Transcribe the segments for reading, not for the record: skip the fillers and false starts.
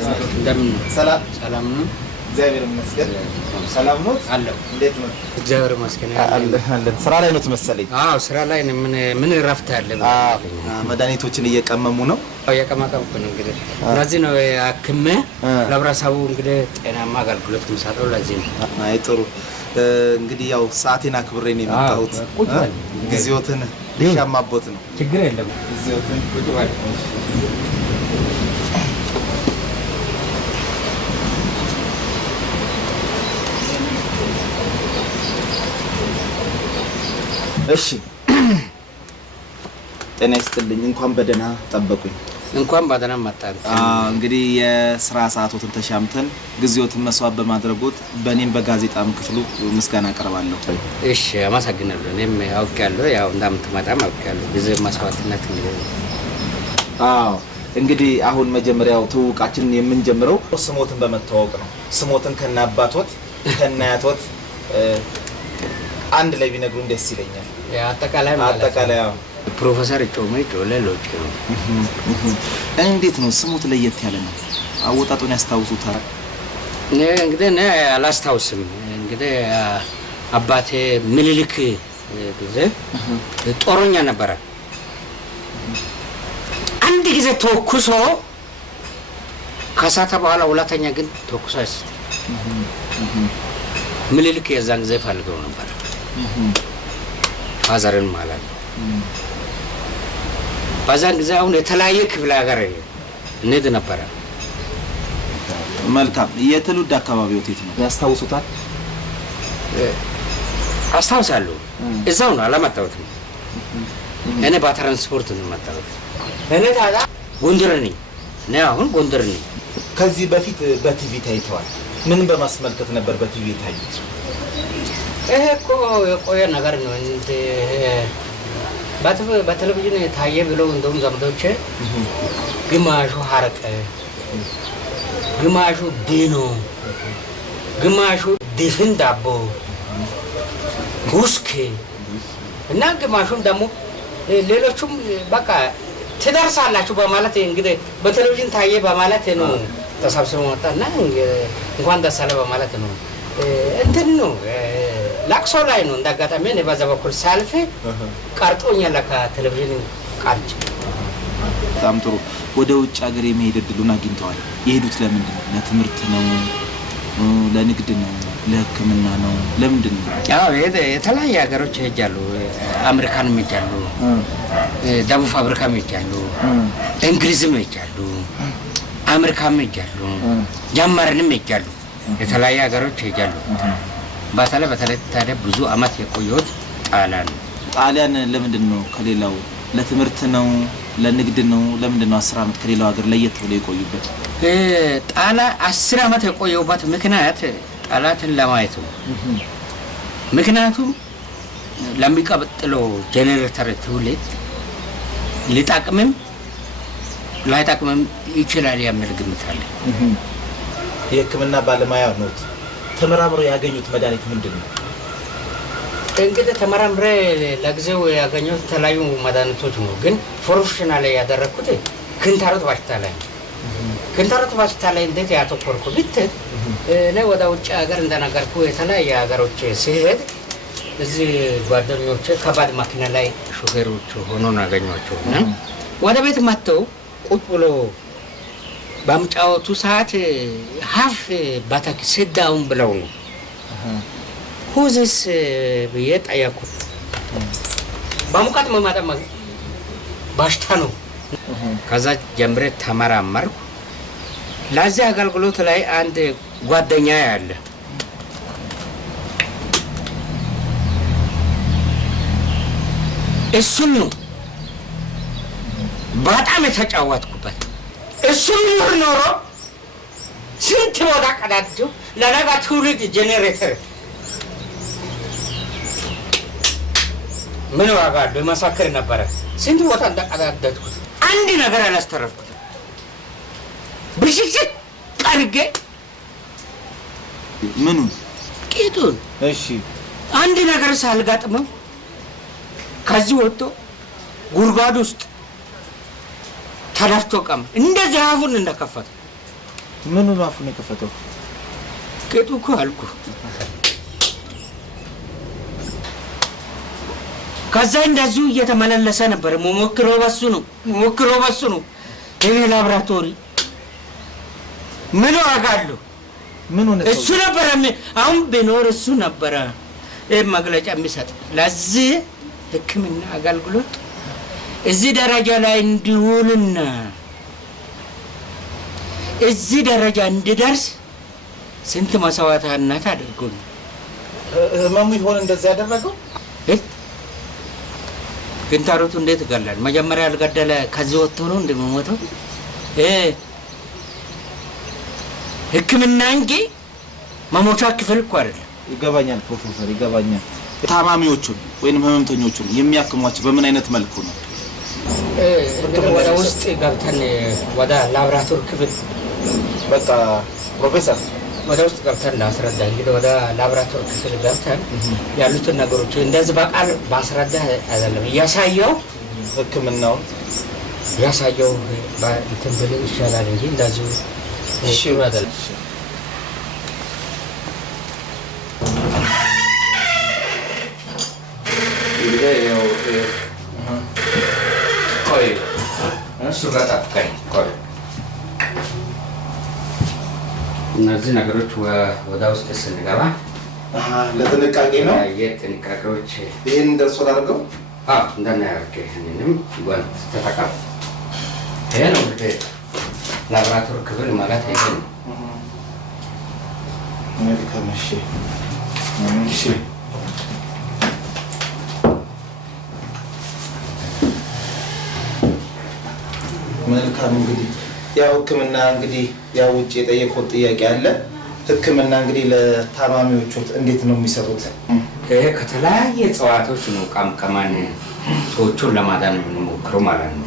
እንደምን ሰላም ሰላም ነው? እግዚአብሔር ይመስገን። ሰላም ነው አለው። እንዴት ነው? እግዚአብሔር ይመስገን። አለን። ስራ ላይ ነው ተመሰለኝ። አዎ ስራ ላይ ነው። ምን እረፍት አለ? መድኃኒቶችን እየቀመሙ ነው። እየቀመቀምኩ ነው እንግዲህ። ለዚህ ነው አክሜ ለህብረተሰቡ እንግዲህ ጤናማ አገልግሎት የምሰጠው ለዚህ ነው። አይ ጥሩ። እንግዲህ ያው ሰዓቴን አክብሬ ነው የመጣሁት። ጊዜዎትን ሻማቦት ነው። ችግር የለም። ጊዜዎትን ቁጭ በል። እሺ ጤና ይስጥልኝ። እንኳን በደህና ጠበቁኝ። እንኳን በደህና መጣን። እንግዲህ የስራ ሰዓቶትን ተሻምተን ጊዜዎትን መስዋዕት በማድረጎት በእኔም በጋዜጣም ክፍሉ ምስጋና አቀርባለሁ። እሺ አመሰግናለሁ። እኔም አውቄያለሁ፣ ያው እንደምትመጣም አውቄያለሁ። ጊዜ መስዋዕትነት እንግዲህ አሁን መጀመሪያው ትውውቃችንን የምንጀምረው ስሞትን በመተዋወቅ ነው። ስሞትን ከነአባቶት ከነአያቶት አንድ ላይ ቢነግሩን ደስ ይለኛል። አጠቃላይ ማለት አጠቃላይ ፕሮፌሰር ጮሜ ጮሌ ሎጭ ነው። እንዴት ነው ስሙት? ለየት ያለ ነው። አወጣጡን ያስታውሱታል? እንግዲህ እኔ አላስታውስም። እንግዲህ አባቴ ምኒልክ ጊዜ ጦረኛ ነበረ። አንድ ጊዜ ተኩሶ ከሳተ በኋላ ሁለተኛ ግን ተኩሶ አይስት ምኒልክ የዛን ጊዜ ፈልገው ነበር ፋዘርን ማለት ነው። በዛን ጊዜ አሁን የተለያየ ክፍለ ሀገር እንሄድ ነበረ። መልካም። የትውልድ አካባቢው የት ነው? ያስታውሱታል? አስታውሳለሁ። እዛው ነው፣ አላመጣሁትም። እኔ በትራንስፖርት ነው የመጣሁት። እኔ ታዲያ ጎንደር ነኝ። እኔ አሁን ጎንደር ነኝ። ከዚህ በፊት በቲቪ ታይተዋል። ምን በማስመልከት ነበር በቲቪ ታዩት? ይሄ እኮ የቆየ ነገር ነው። በቴሌቪዥን ታየ ብለው እንደውም ዘመዶቼ ግማሹ ሀረቀ፣ ግማሹ ዲኖ፣ ግማሹ ድፍን ዳቦ ጉስክ እና ግማሹም ደግሞ ሌሎቹም በቃ ትደርሳላችሁ በማለት እንግዲህ በቴሌቪዥን ታየ በማለት ነው ተሰብስበው መጣና እንኳን ደስ አለ በማለት ነው እንትን ነው ላቅሶ ላይ ነው። እንዳጋጣሚ እኔ በዛ በኩል ሳልፍ ቀርጦኛል ከቴሌቪዥን ቃልጭ። በጣም ጥሩ። ወደ ውጭ ሀገር የመሄድ እድሉን አግኝተዋል። የሄዱት ለምንድን ነው? ለትምህርት ነው? ለንግድ ነው? ለሕክምና ነው? ለምንድን ነው? ያው የተለያየ ሀገሮች ሄጃሉ። አሜሪካንም ሄጃሉ፣ ደቡብ አፍሪካም ሄጃሉ፣ እንግሊዝም ሄጃሉ፣ አሜሪካም ሄጃሉ፣ ጀርመንም ሄጃሉ። የተለያየ ሀገሮች ሄጃሉ። በተለይ ታዲያ ብዙ አመት የቆየሁት ጣሊያን። ጣሊያን ለምንድን ነው ከሌላው? ለትምህርት ነው? ለንግድ ነው? ለምንድን ነው 10 አመት ከሌላው ሀገር ለየት ብሎ የቆዩበት? ጣሊያን 10 አመት የቆየሁበት ምክንያት ጣሊያንን ለማየት ነው። ምክንያቱም ለሚቀጥለው ጄኔሬተር ትውልድ ሊጠቅምም ላይጠቅምም ይችላል የሚል ግምት አለ። የሕክምና ባለሙያ ነው። ተመራምሮ ያገኙት መድኃኒት ምንድን ነው? እንግዲህ ተመራምሬ ለጊዜው ያገኘሁት የተለያዩ መድኃኒቶች ነው። ግን ፕሮፌሽናል ላይ ያደረኩት ክንታሮት በሽታ ላይ ነው። ክንታሮት በሽታ ላይ እንዴት ያተኮርኩ ብትል እኔ ወደ ውጭ ሀገር እንደነገርኩ የተለያየ ሀገሮች ሲሄድ እዚህ ጓደኞቼ ከባድ መኪና ላይ ሾፌሮች ሆኖ ያገኟቸው እና ወደ ቤት መጥተው ቁጭ ብሎ በምጫወቱ ሰዓት ሀፍ ባታክ ስዳውን ብለው ነው ሁዚስ ብዬ ጠየኩ። በሙቀት መማጠማ በሽታ ነው። ከዛ ጀምሬ ተመራመርኩ። ለዚህ አገልግሎት ላይ አንድ ጓደኛ ያለ እሱን ነው በጣም የተጫወትኩበት። እሱን ኖሮ ስንት ቦታ ቀዳድኩ። ለነገ ትውልድ ጄኔሬተር ምን ዋጋ አለው? መሰክር ነበረ። ስንት ቦታ እንደቀዳደድኩት አንድ ነገር አላስተረፍኩት። ብሽሽት ቀርጌ ምኑን? ቂጡን። እሺ አንድ ነገር ሳልጋጥመው ከዚህ ወጥቶ ጉድጓድ ውስጥ ተደፍቶ ቀም እንደዚህ አፉን እንደከፈተ ምኑ ነው አፉን የከፈተው? ቅጡ እኮ አልኩ። ከዛ እንደዚሁ እየተመላለሰ ነበር። ሞክሮ በሱ ነው እኔ ላብራቶሪ ምን አጋለሁ ምን ሆነ? እሱ ነበር አሁን ቢኖር እሱ ነበር መግለጫ የሚሰጥ ለዚህ ሕክምና አገልግሎት እዚህ ደረጃ ላይ እንዲውልና እዚህ ደረጃ እንዲደርስ ስንት መስዋዕትነት አድርጎ ህመሙ ይሆን እንደዚህ ያደረገው? ግንታሮቱ እንዴት ገላል? መጀመሪያ ያልገደለ ከዚህ ወጥቶ ነው እንደሚሞተው? ሕክምና እንጂ መሞቻ ክፍል እኮ አይደለም። ይገባኛል ፕሮፌሰር ይገባኛል። ታማሚዎቹን ወይንም ህመምተኞቹን የሚያክሟቸው በምን አይነት መልኩ ነው? ወደ ውስጥ ገብተን ወደ ላብራቶሪ ክፍል በቃ ፕሮፌሰር ወደ ውስጥ ገብተን ላስረዳ። እንግዲህ ወደ ላብራቶሪ ክፍል ገብተን ያሉትን ነገሮች እንደዚህ በቃል ባስረዳ አይደለም እያሳየው ህክምናውን ያሳየው እንትን ብል ይሻላል እንጂ እንደዚህ እሺ አይደለም። ያው ቆይ እሱ ጋር ጠብቀኝ ቆይ እነዚህ ነገሮች ወደ ውስጥ ስንገባ ለጥንቃቄ ነው። የጥንቃቄዎች ይህን ደርሶ ላድርገው። እንደናያርገ ይህንንም ጓንት ተጠቀም። ይሄ ነው እንግዲህ ላብራቶሪ ክፍል ማለት ይሄ ነው። መልካም እሺ እሺ መልካም እንግዲህ ያው ህክምና እንግዲህ ያው ውጭ የጠየቁት ጥያቄ አለ። ህክምና እንግዲህ ለታማሚዎቹ እንዴት ነው የሚሰሩት? ይሄ ከተለያየ እጽዋቶች ነው ቀምቀማን ሰዎቹን ለማዳን የምንሞክረው ማለት ነው።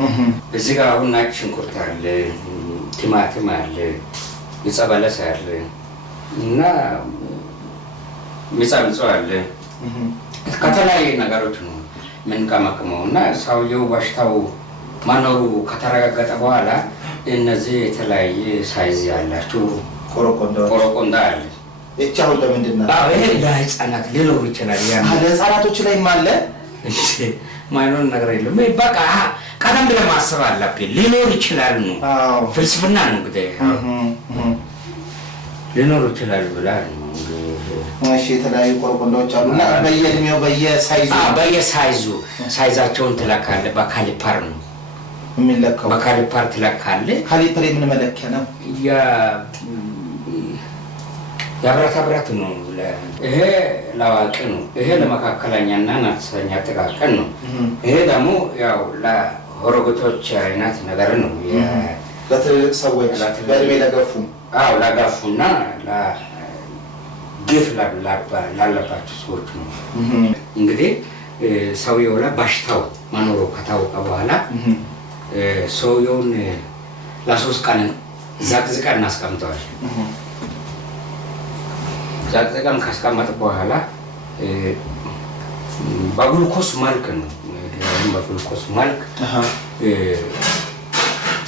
እዚህ ጋር አሁን ነጭ ሽንኩርት አለ፣ ቲማቲም አለ፣ ዕፀ በለስ አለ እና ሚጻምጾ አለ። ከተለያየ ነገሮች ነው የምንቀመቅመው እና ሰውየው በሽታው መኖሩ ከተረጋገጠ በኋላ እነዚህ የተለያየ ሳይዝ ያላቸው ቆረቆንዳ አለ። እቺ አሁን ለምንድን ነው? ይሄ ለህፃናት ሊኖር ይችላል። ለህፃናቶች ላይም አለ ማይኖር ነገር የለም። በቃ ቀደም ብለህ ማሰብ አለብህ። ሊኖር ይችላል ነው ፍልስፍና ነው እንግዲህ ሊኖር ይችላል ብላ ነው። እሺ የተለያዩ ቆረቆንዳዎች አሉና በየእድሜው በየሳይዙ ሳይዛቸውን ትለካለህ። በካሊፐር ነው የሚለካው። በካሊፐር ትለካለህ። ካሊፐር የምን መለኪያ ነው? የብረታ ብረት ነው። ይሄ ለአዋቂ ነው። ይሄ ለመካከለኛና አነስተኛ ጥቃቅን ነው። ይሄ ደግሞ ያው ለሆሮግቶች አይነት ነገር ነው። ለትልልቅ ሰዎች በእድሜ ለገፉ ለገፉና ግፍ ላለባቸው ሰዎች ነው። እንግዲህ ሰውየው ላይ በሽታው መኖሩ ከታወቀ በኋላ ሰውየውን ለ3 ቀን ዘቅዝቀን እናስቀምጠዋል። ዘቅዝቀን ካስቀመጥ በኋላ በግሉኮስ መልክ ነው። በግሉኮስ መልክ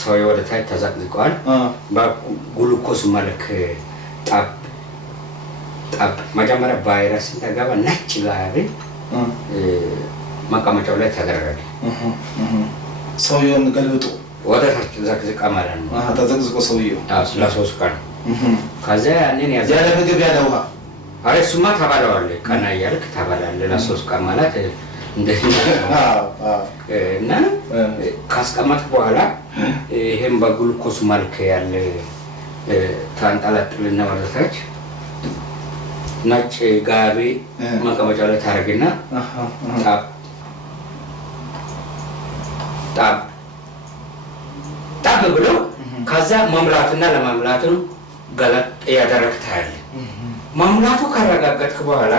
ሰውየው ወደ ታች ተዘቅዝቀዋል። በግሉኮስ መልክ ጣብ መጀመሪያ ቫይረስን ተገባ ነጭ ጋቢ መቀመጫው ላይ ተደረገ። ሰውየውን ገልብጦ ወደ ታች ዘቅዝቃ ማለት ነው። ተዘቅዝቆ ሰውየው ለ3 ቀን ከዚያ ያንን ያለ ምግብ ያለ ውሃ አረ እሱማ ተባለዋለህ። ቀና እያልክ ተባላለህ። ለ3 ቀን ማለት እንደዚህ እና ካስቀመጥክ በኋላ ይሄን በግሉኮስ መልክ ያለ ታንጠለጥልና ወደ ታች ነጭ ጋቢ መቀመጫው ላይ ታረግና ጣብ ብሎ ከዛ መምላትና ለመምላቱን ገለጥ ያደረግህ ታያለህ። መምላቱ ካረጋገጥክ በኋላ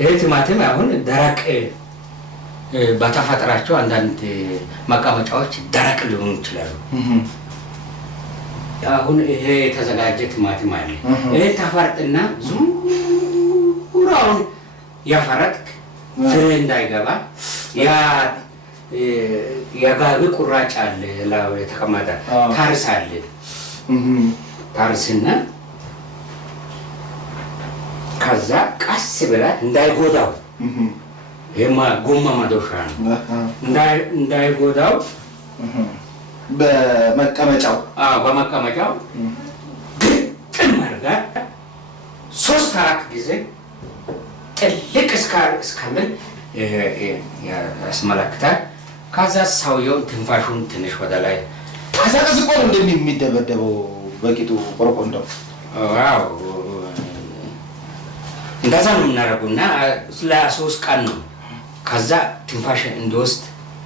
ይሄ ቲማቲም አሁን ደረቅ በተፈጥሯቸው አንዳንድ መቀመጫዎች ደረቅ ሊሆኑ ይችላሉ። አሁን ይሄ የተዘጋጀ ቲማቲም አለ። ይሄ ተፈርጥና ዙሪያውን ያፈረጥክ ፍሬ እንዳይገባ የጋቢ ቁራጭ አለ የተቀመጠ ታርሳለህ። ታርስና ከዛ ቀስ ብላ እንዳይጎዳው ይሄማ ጎማ ማዶሻ ነው እንዳይጎዳው በመቀመጫው በመቀመጫው ግጥም አድርጋ 3-4 ጊዜ ጥልቅ እስካምን ያስመለክታል። ከዛ ሰውየው ትንፋሹን ትንሽ ወደ ላይ ተዘቅዝቆ ነው እንደሚደበደበው በቂጡ ቆረቆንዳው። አዎ እንደዛ ነው የምናደርጉና ለ3 ቀን ነው። ከዛ ትንፋሽ እንዲወስድ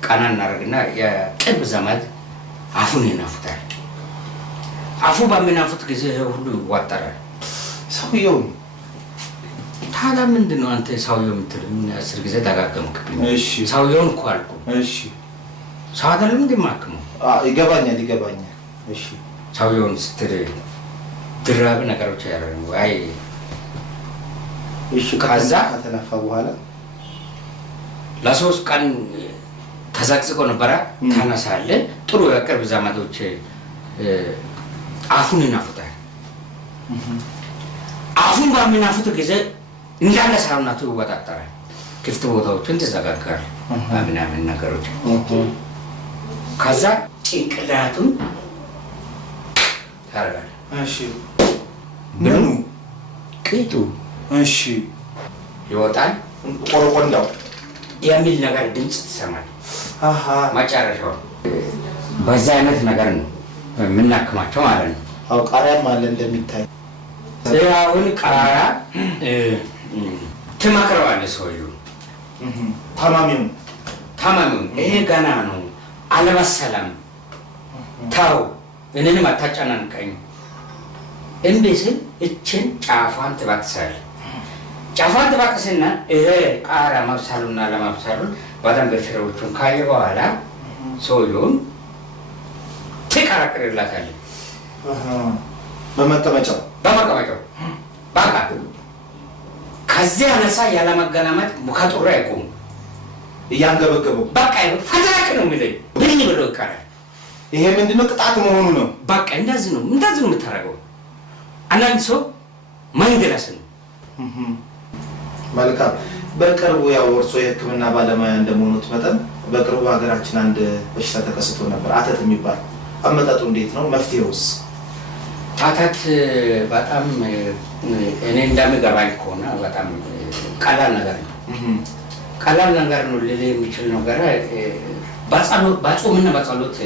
ቀና እናደርግና የቅርብ ዘመድ አፉን ይናፉታል። አፉ በሚናፉት ጊዜ ሁሉ ይዋጠራል ሰውየው። ታዲያ ምንድን ነው አንተ ሰውየው የምትለው? 10 ጊዜ ደጋገምክብኝ። እሺ ሰውየውን እኮ አልኩ። እሺ ሰው አይደለም እንደማክመው። ይገባኛል። እሺ ሰውየውን ስትል ድራብ ነገሮች ያደረጉ አይ እሺ ከዛ ከተነፋ በኋላ ለ3 ቀን ተዘቅዝቆ ነበረ። ተነሳለ። ጥሩ የቅርብ ዘመዶች አፉን ይናፉታል። አፉን በሚናፉት ጊዜ እንዳለ ሰውነቱ ይወጣጠራል። ክፍት ቦታዎችን ተዘጋጋል ምናምን ነገሮች። ከዛ ጭንቅላቱን ታረጋል። እሺ ምኑ ቅጡ እሺ ይወጣል። ቆረቆንዳው የሚል ነገር ድምጽ ትሰማል። መጨረሻው በዛ አይነት ነገር ነው የምናክማቸው ማለት ነው። አው ቃሪያም አለ እንደሚታይ። አሁን ቃሪያ ትመክረዋለህ ሰውዬው ታማሚውን ይሄ ገና ነው አልበሰለም፣ ተው እኔንም አታጨናንቀኝ። እምቢ ስል እችን ጫፏን ትበጥሳለህ። ጫፏን ትበጥስና ይሄ ቃሪያ መብሰሉና ለመብሰሉን በደንብ ፍሬዎቹን ካየ በኋላ ሰውዬውን ትቀረቅርላታለህ። በመቀመጫው በቃ ከዚህ አነሳ ያለመገናመጥ ከጥሩ አይቆም እያንገበገበው በቃ ፈተናክ ነው የሚለኝ ብኝ ብሎ ይቀራል። ይሄ ምንድነው? ቅጣት መሆኑ ነው። በቃ እንደዚህ ነው የምታደርገው። አንዳንድ ሰው መንገላስ ነው። መልካም። በቅርቡ ያው እርሶ የሕክምና ባለሙያ እንደመሆኑት መጠን በቅርቡ ሀገራችን አንድ በሽታ ተከስቶ ነበር፣ አተት የሚባል። አመጣጡ እንዴት ነው? መፍትሄውስ? አተት በጣም እኔ እንደምገባኝ ከሆነ በጣም ቀላል ነገር ነው። ቀላል ነገር ነው ልል የሚችል ነገር በጾምና በጸሎት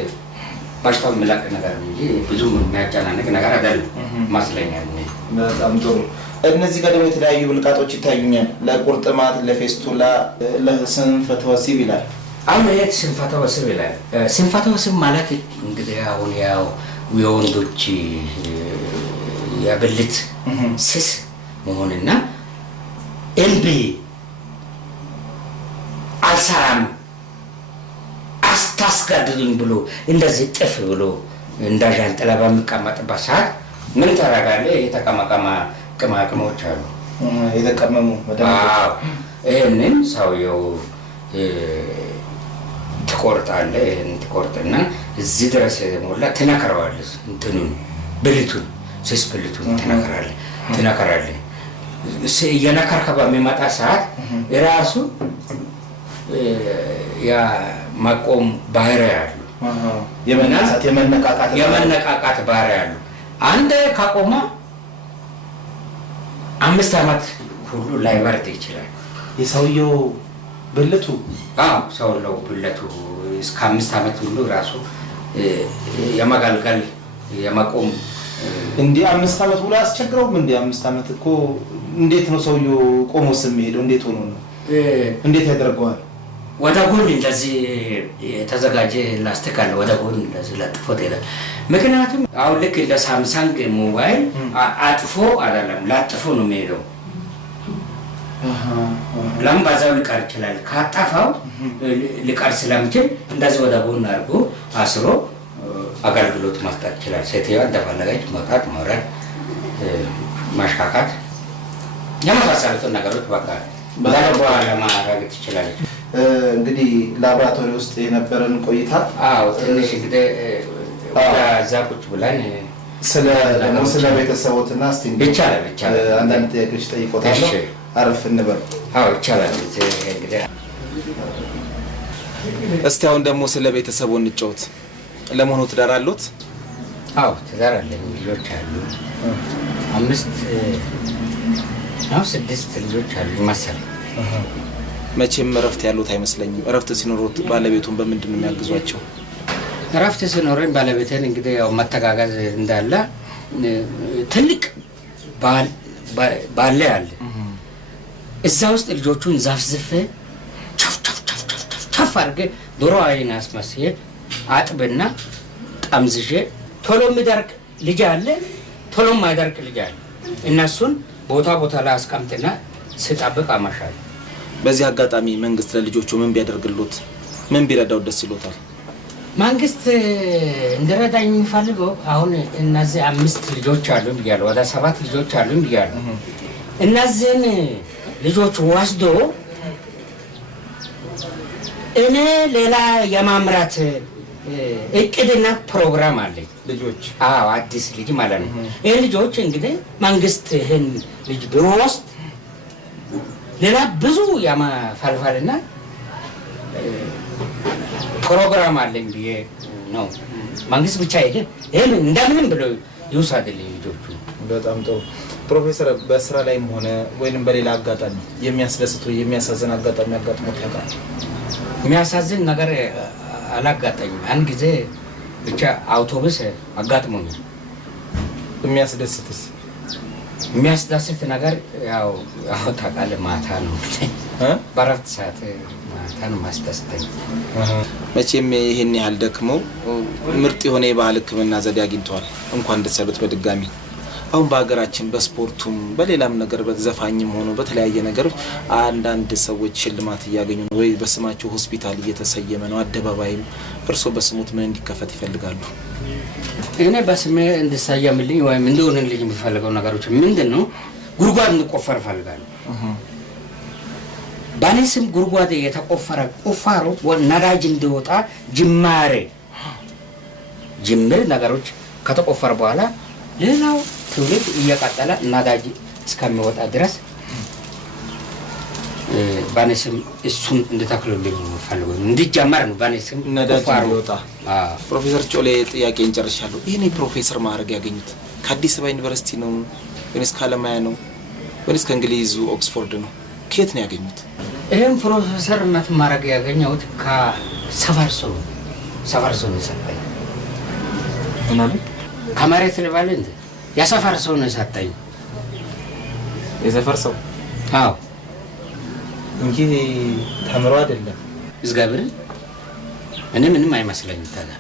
በሽታው የሚለቅ ነገር እንጂ ብዙ የሚያጨናንቅ ነገር አይደለም ይመስለኛል። በጣም ጥሩ። እነዚህ ጋር ደግሞ የተለያዩ ብልቃጦች ይታዩኛል። ለቁርጥማት፣ ለፌስቱላ፣ ለስንፈተ ወሲብ ይላል። አሁን ይሄ ስንፈተ ወሲብ ይላል። ስንፈተ ወሲብ ማለት እንግዲህ አሁን ያው የወንዶች የብልት ስስ መሆንና እምቢ አልሰራም አስታስጋድዱኝ ብሎ እንደዚህ ጥፍ ብሎ እንደ ዣንጥላ በሚቀመጥበት ሰዓት ምን ታደርጋለህ? የተቀመቀመ ቅማቅሞች አሉ የተቀመሙ። ይህንን ሰውየው ትቆርጣለህ። ይህን ትቆርጥና እዚህ ድረስ የሞላ ትነክረዋለህ። እንትኑን ብልቱን ስስ ብልቱን ትነክራለህ። እየነከርከ በሚመጣ ሰዓት የራሱ የማቆም ባህሪ ያሉ የመነቃቃት ባህሪ ያሉ አንድ ካቆመ 5 ዓመት ሁሉ ላይበርድ ይችላል የሰውየው ብልቱ። ሰውየው ብልቱ እስከ 5 ዓመት ሁሉ ራሱ የመጋልገል የመቆም እንዴ 5 ዓመት ብሎ አስቸግረውም እንዴ? 5 ዓመት እኮ እንዴት ነው ሰውየው ቆሞስ የሚሄደው? እንዴት ሆኖ ነው? እንዴት ያደርገዋል? ወደ ጎን እንደዚህ የተዘጋጀ ላስቲክ አለ። ወደ ጎን እንደዚህ ለጥፎት ይላል። ምክንያቱም አሁን ልክ እንደ ሳምሰንግ ሞባይል አጥፎ አይደለም ላጥፎ ነው የሚሄደው። ለምን ባዛው ሊቀር ይችላል። ካጣፋው ሊቀር ስለሚችል እንደዚህ ወደ ጎን አድርጎ አስሮ አገልግሎት መስጠት ይችላል። ሴትዮዋ እንደፈለገች መውጣት፣ መውረድ፣ ማሽካካት የመሳሰሉትን ነገሮች በቃ በኋላ ማድረግ ትችላለች። እንግዲህ ላቦራቶሪ ውስጥ የነበረን ቆይታ ትንሽ እንግዲህ እዛ ቁጭ ብለን ስለ ቤተሰቦትና እስቲ ይቻላል አንዳንድ ጥያቄዎች ጠይቆታለሁ። አረፍ እንበል። አዎ ይቻላል። እንግዲህ እስቲ አሁን ደግሞ ስለ ቤተሰቡ እንጫወት። ለመሆኑ ትዳር አሉት? አዎ ትዳር አለኝ። ልጆች አሉ 6 ልጆች አሉ መሰለኝ። መቼም እረፍት ያሉት አይመስለኝም። እረፍት ሲኖሩት ባለቤቱን በምንድን ነው የሚያግዟቸው? እረፍት ሲኖረኝ ባለቤቴን እንግዲህ ያው መተጋገዝ እንዳለ ትልቅ ባለ ያለ እዛ ውስጥ ልጆቹን ዛፍዝፍ ቻፍ አድርጌ ዶሮ አይን አስመስዬ አጥብና ጠምዝዤ ቶሎ የሚደርቅ ልጅ አለ፣ ቶሎ የማይደርቅ ልጅ አለ። እነሱን ቦታ ላይ አስቀምጥና ስጠብቅ አመሻለሁ። በዚህ አጋጣሚ መንግስት ለልጆቹ ምን ቢያደርግሉት ምን ቢረዳው ደስ ይሎታል? መንግስት እንዲረዳኝ የሚፈልገው አሁን እነዚህ 5 ልጆች አሉ ብያለሁ፣ ወደ 7 ልጆች አሉ ብያለሁ። እነዚህን ልጆች ወስዶ እኔ ሌላ የማምራት እቅድና ፕሮግራም አለኝ። ልጆች አዲስ ልጅ ማለት ነው። ይህ ልጆች እንግዲህ መንግስት ይህን ልጅ ቢወስድ ሌላ ብዙ የማፈልፈልና ፕሮግራም አለኝ ብዬ ነው። መንግስት ብቻ ይሄን እንደምንም ብሎ ይውሰድልኝ ልጆቹ። በጣም ጥሩ ፕሮፌሰር። በስራ ላይም ሆነ ወይንም በሌላ አጋጣሚ የሚያስደስት ወይ የሚያሳዝን አጋጣሚ አጋጥሞት ያውቃል? የሚያሳዝን ነገር አላጋጠኝም። አንድ ጊዜ ብቻ አውቶቡስ አጋጥሞኛል። የሚያስደስትስ? የሚያስደስት ነገር ያው ታውቃለህ ማታ ነው በረፍት ሰዓት ማታ ነው ማስደስተኝ። መቼም ይሄን ያህል ደክመው ምርጥ የሆነ የባህል ሕክምና ዘዴ አግኝተዋል። እንኳን ደስ ያሉት በድጋሚ። አሁን በሀገራችን በስፖርቱም በሌላም ነገር በዘፋኝም ሆኖ በተለያየ ነገሮች አንዳንድ ሰዎች ሽልማት እያገኙ ነው፣ ወይ በስማቸው ሆስፒታል እየተሰየመ ነው፣ አደባባይም። እርስዎ በስሙት ምን እንዲከፈት ይፈልጋሉ? እኔ በስሜ እንድሰየምልኝ ወይም እንደሆነልኝ የሚፈልገው ነገሮች ምንድን ነው? ጉድጓድ እንቆፈር እፈልጋለሁ። በእኔ ስም ጉድጓድ የተቆፈረ ቁፋሮ ነዳጅ እንዲወጣ ጅምር ነገሮች ከተቆፈረ በኋላ ሌላው ትውልድ እየቀጠለ ነዳጅ እስከሚወጣ ድረስ በእኔ ስም እሱን እንድተክሉልኝ ፈልገው እንዲጀመር ነው። በእኔ ስም ነዳጅ እንዲወጣ። ፕሮፌሰር ጮሌ ጥያቄን ጨርሻለሁ። ይህን የፕሮፌሰር ማዕረግ ያገኙት ከአዲስ አበባ ዩኒቨርሲቲ ነው ወይስ ከአለማያ ነው ወይስ ከእንግሊዙ ኦክስፎርድ ነው? ከየት ነው ያገኙት? ይህም ፕሮፌሰርነት ማዕረግ ያገኘሁት ከሰፈር ሰው ነው የሰጠኝ። ከመሬት ልበል እንደ የሰፈር ሰው ነው የሰጠኝ። የሰፈር ሰው? አዎ እንጂ ተምሮ አይደለም። እግዚአብሔር እኔ ምንም አይመስለኝም ታዲያ